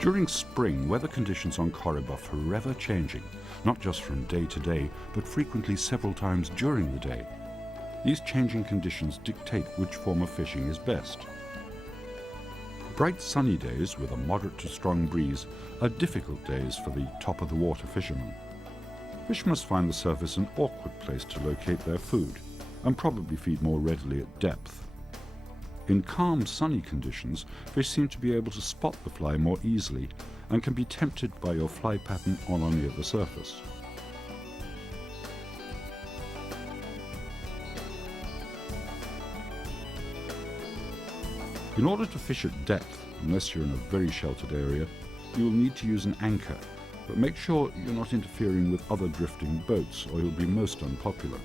During spring, weather conditions on Corrib are forever changing, not just from day to day, but frequently several times during the day. These changing conditions dictate which form of fishing is best. Bright sunny days with a moderate to strong breeze are difficult days for the top-of-the-water fishermen. Fish must find the surface an awkward place to locate their food, and probably feed more readily at depth. In calm, sunny conditions, fish seem to be able to spot the fly more easily and can be tempted by your fly pattern on or near the surface. In order to fish at depth, unless you're in a very sheltered area, you will need to use an anchor, but make sure you're not interfering with other drifting boats or you'll be most unpopular.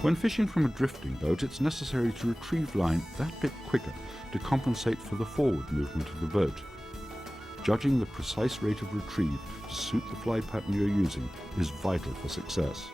When fishing from a drifting boat, it's necessary to retrieve line that bit quicker to compensate for the forward movement of the boat. Judging the precise rate of retrieve to suit the fly pattern you're using is vital for success.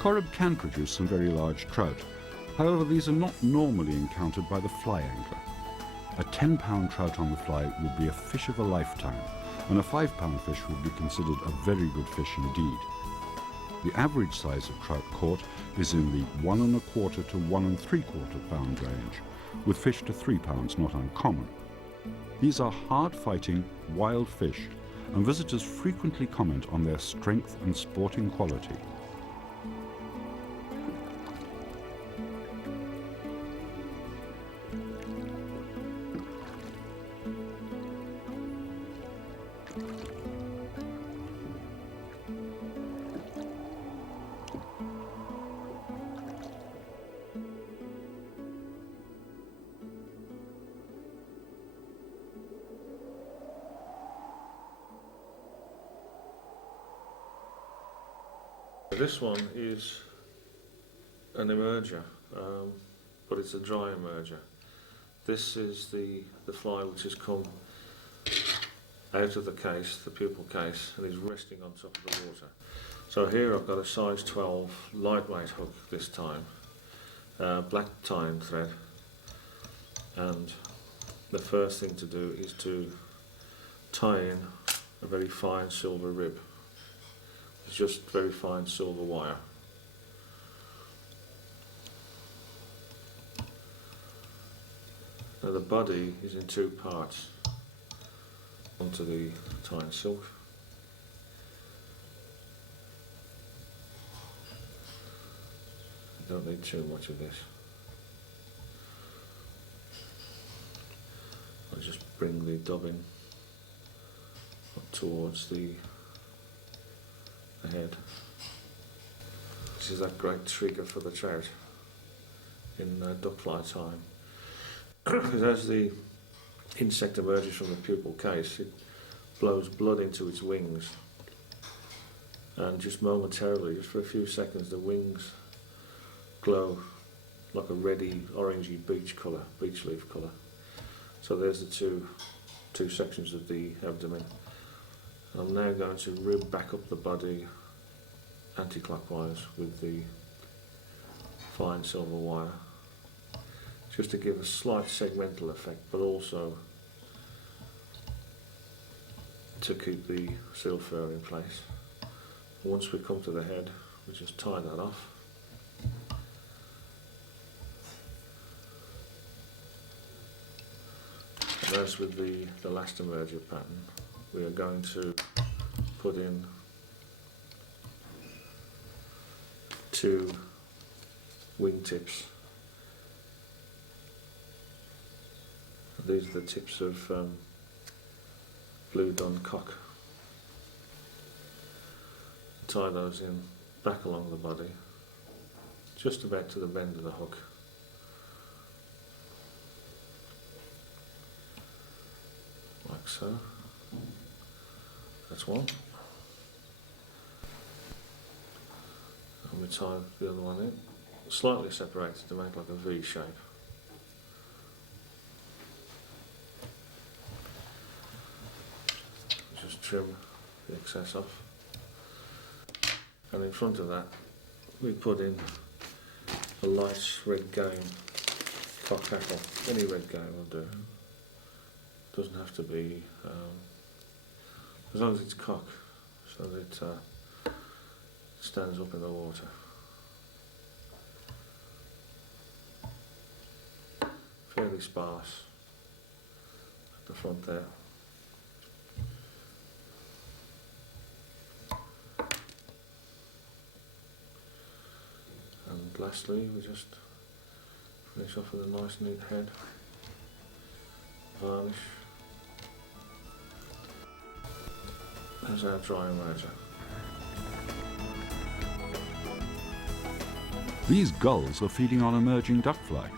Corrib can produce some very large trout. However, these are not normally encountered by the fly angler. A 10-pound trout on the fly would be a fish of a lifetime, and a 5-pound fish would be considered a very good fish indeed. The average size of trout caught is in the 1 1/4 to 1 3/4 pound range, with fish to 3 pounds not uncommon. These are hard-fighting, wild fish, and visitors frequently comment on their strength and sporting quality. This one is an emerger, but it's a dry emerger. This is the fly which has come out of the case, the pupil case, and is resting on top of the water. So here I've got a size 12 lightweight hook this time, black tying thread, and the first thing to do is to tie in a very fine silver rib. It's just very fine silver wire. Now the body is in 2 parts onto the tying silk. Don't need too much of this. I'll just bring the dubbing up towards the head. This is that great trigger for the trout in duckfly time. Because as the insect emerges from the pupil case, it blows blood into its wings, and just momentarily, just for a few seconds, the wings glow like a reddy, orangey beech leaf colour. So there's the two sections of the abdomen. I'm now going to rib back up the body anti-clockwise with the fine silver wire, just to give a slight segmental effect, but also to keep the seal fur in place. Once we come to the head, we just tie that off. And as with the last emerger pattern, we are going to put in 2 wingtips. These are the tips of blue dun cock. Tie those in back along the body, just about to the bend of the hook. like so. That's one. And we tie the other one in, slightly separated to make like a V shape. Just trim the excess off. And in front of that, we put in a light red game cock hackle. Any red game will do. Doesn't have to be, as long as it's cock, so that it stands up in the water. Fairly sparse at the front there. And lastly, we just finish off with a nice neat head, varnish. There's our dry emerger. These gulls are feeding on emerging duckfly.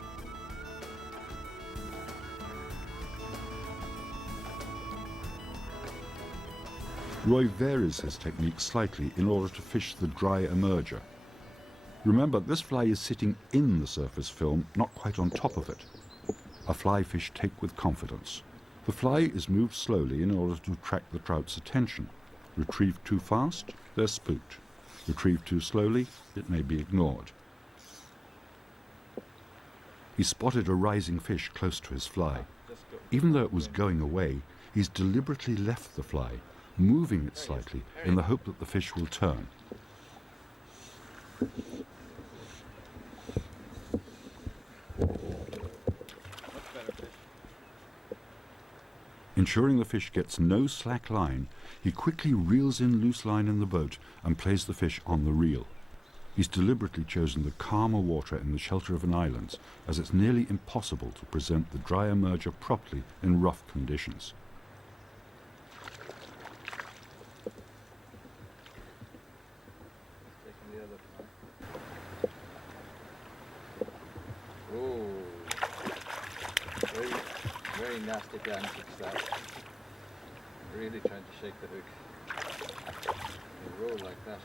Roy varies his technique slightly in order to fish the dry emerger. Remember, this fly is sitting in the surface film, not quite on top of it. A fly fish take with confidence. The fly is moved slowly in order to attract the trout's attention. Retrieved too fast, they're spooked. Retrieved too slowly, it may be ignored. He spotted a rising fish close to his fly. Even though it was going away, he's deliberately left the fly, moving it slightly in the hope that the fish will turn. Ensuring the fish gets no slack line, he quickly reels in loose line in the boat and plays the fish on the reel. He's deliberately chosen the calmer water in the shelter of an island, as it's nearly impossible to present the dry emerger properly in rough conditions. Oh, very nasty antics that. Really trying to shake the hook. They roll like that.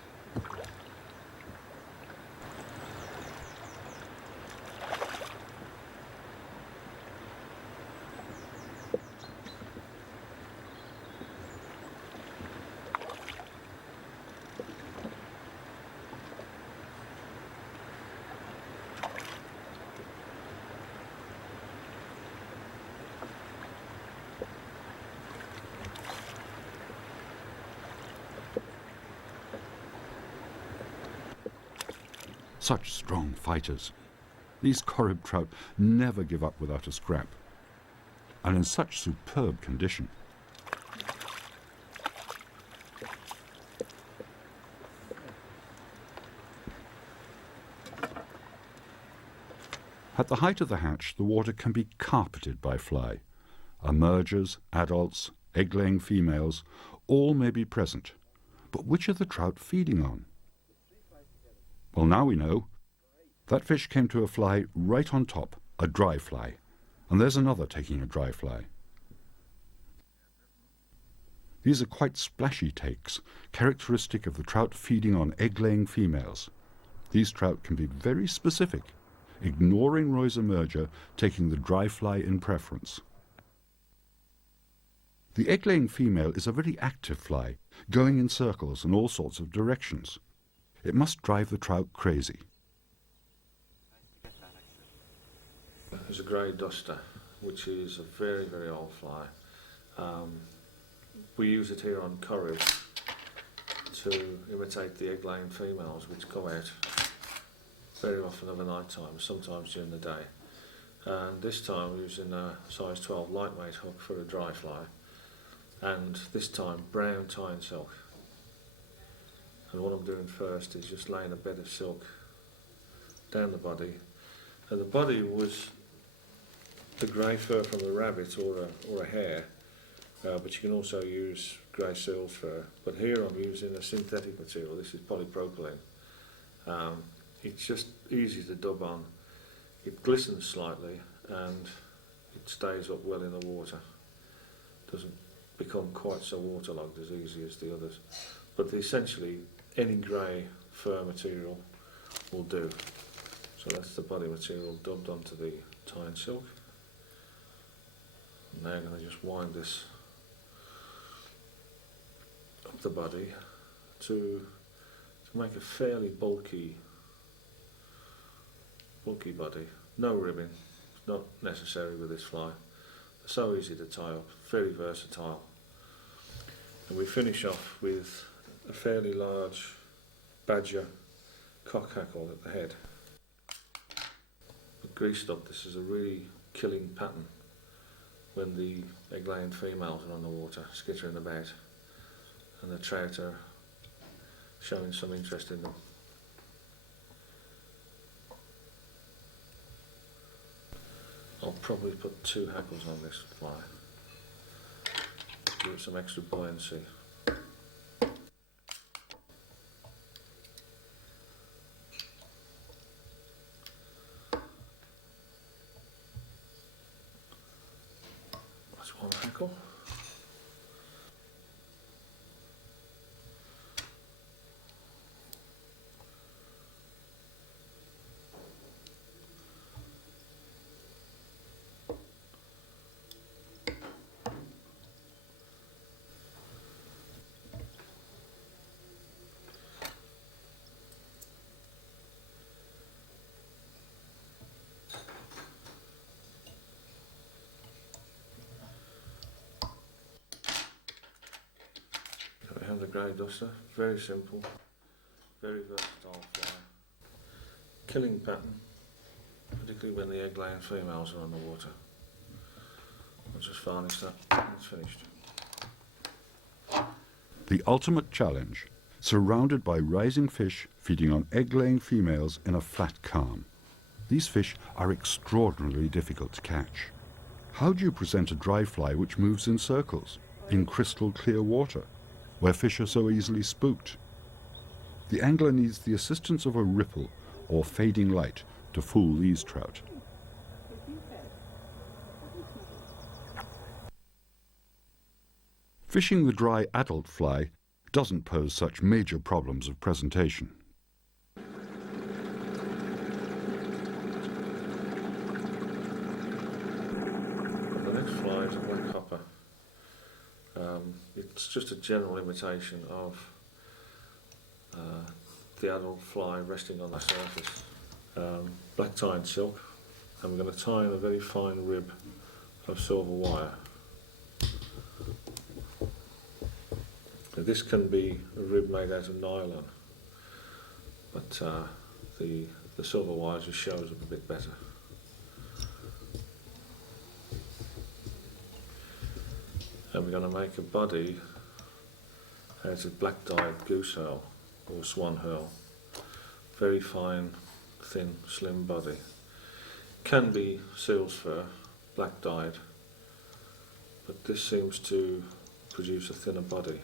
Such strong fighters. These Corrib trout never give up without a scrap, and in such superb condition. At the height of the hatch, the water can be carpeted by fly. Emergers, adults, egg-laying females, all may be present. But which are the trout feeding on? Well, now we know. That fish came to a fly right on top, a dry fly. And there's another taking a dry fly. These are quite splashy takes, characteristic of the trout feeding on egg-laying females. These trout can be very specific, ignoring Roy's emerger, taking the dry fly in preference. The egg-laying female is a very active fly, going in circles in all sorts of directions. It must drive the trout crazy. There's a grey duster, which is a very, very old fly. We use it here on Corrib to imitate the egg-laying females, which come out very often of a night time, sometimes during the day. And this time we're using a size 12 lightweight hook for a dry fly, and this time brown tying silk. And what I'm doing first is just laying a bed of silk down the body. And the body was the grey fur from a rabbit or a hare, but you can also use grey seal's fur. But here I'm using a synthetic material. This is polypropylene. It's just easy to dub on. It glistens slightly and it stays up well in the water. become quite so waterlogged as easy as the others. But essentially, any grey fur material will do. So that's the body material dubbed onto the tie and silk. Now I'm going to just wind this up the body to make a fairly bulky body. No ribbing, not necessary with this fly. They're so easy to tie up, very versatile. And we finish off with a fairly large badger cock hackle at the head. But greased up, this is a really killing pattern when the egg-laying females are on the water, skittering about, and the trout are showing some interest in them. I'll probably put 2 hackles on this fly, give it some extra buoyancy. That's 1 hackle. We have the grey duster, very simple, very versatile fly. Killing pattern, particularly when the egg-laying females are on the water. I'll just varnish that and it's finished. The ultimate challenge, surrounded by rising fish feeding on egg-laying females in a flat calm. These fish are extraordinarily difficult to catch. How do you present a dry fly which moves in circles, in crystal clear water, where fish are so easily spooked? The angler needs the assistance of a ripple or fading light to fool these trout. Fishing the dry adult fly doesn't pose such major problems of presentation. The next fly is a black hopper. It's just a general imitation of the adult fly resting on the surface. Black tie and silk, and we're going to tie in a very fine rib of silver wire. Now this can be a rib made out of nylon, but the silver wire just shows up a bit better. And we're going to make a body out of black dyed goose herl or swan herl. Very fine, thin, slim body. Can be seal's fur, black dyed, but this seems to produce a thinner body.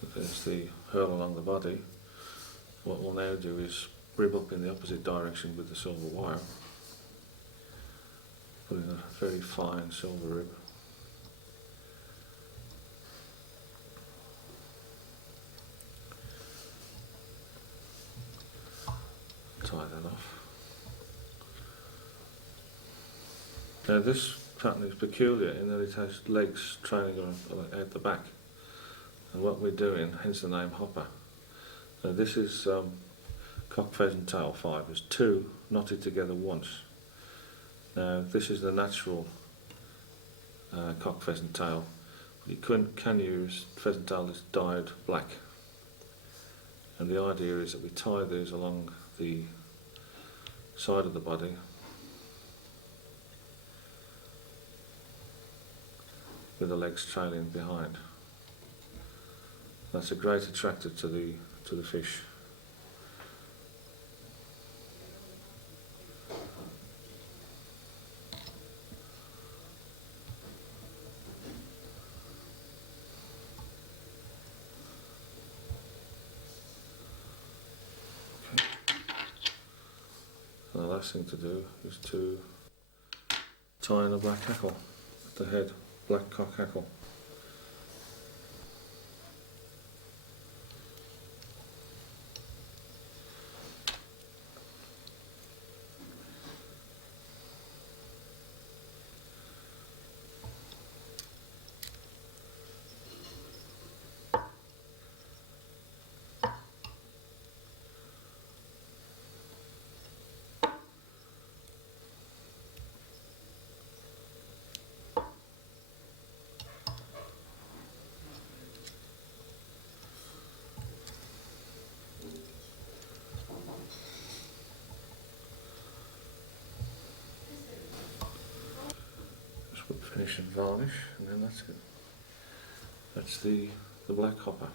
So there's the herl along the body. What we'll now do is rib up in the opposite direction with the silver wire. Put in a very fine silver rib. Tie that off. Now this pattern is peculiar in that it has legs trailing out the back. And what we're doing, hence the name hopper. Now this is cock pheasant tail fibres, 2 knotted together once. Now this is the natural cock pheasant tail. You can use pheasant tail that's dyed black. And the idea is that we tie these along the side of the body with the legs trailing behind. That's a great attractor to the fish. And the last thing to do is to tie in a black hackle at the head, black cock hackle. Just put finish and varnish, and then that's it. That's the black hopper.